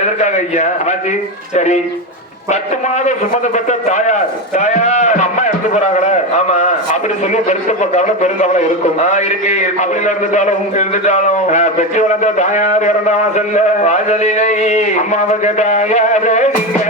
எதற்காக ஐயா? சரி. பத்து மாதம் சுமந்தப்பட்ட தாயார் தாயார் அம்மா இறந்து போறாங்களே. ஆமா. அப்படி சொல்லி பெருச பக்காவில பெருங்கவலம் இருக்கும். இருக்கு அப்படி இருந்துட்டாலும் இருந்துட்டாலும். பெற்று வளர்ந்த தாயார் இறந்த வாசல்ல வாசலிலே. அம்மாவை கேட்டாயாரு நீங்க?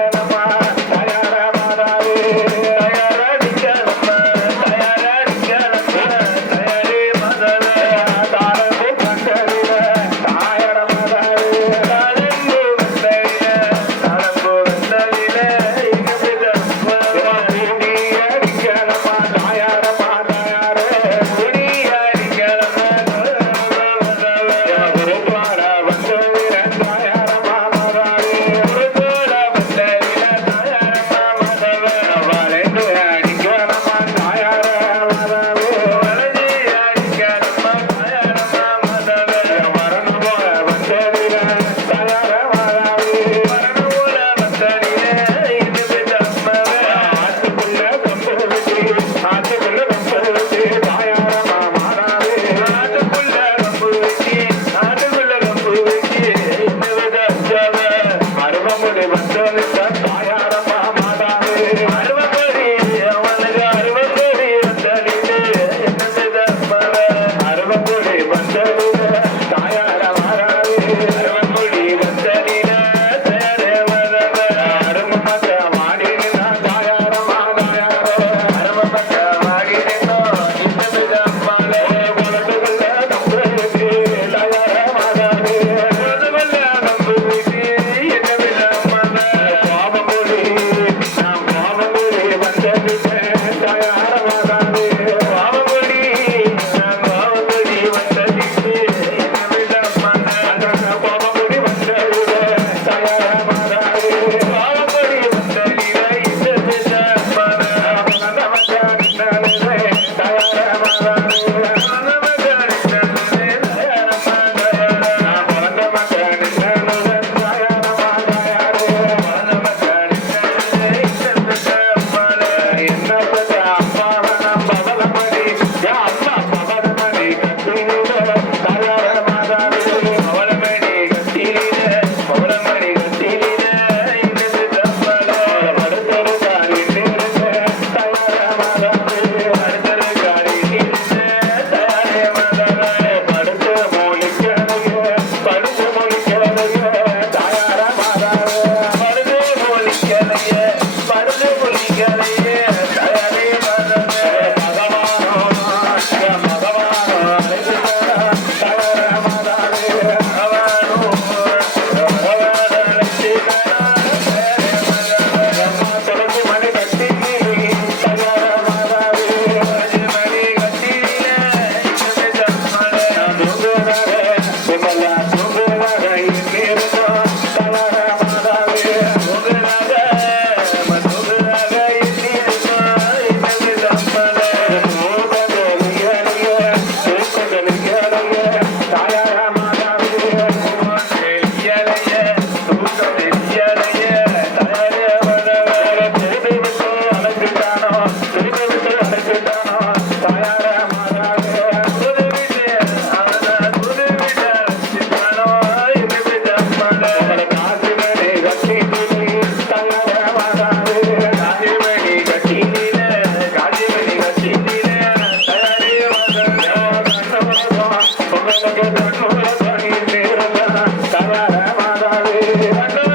i'm Yeah.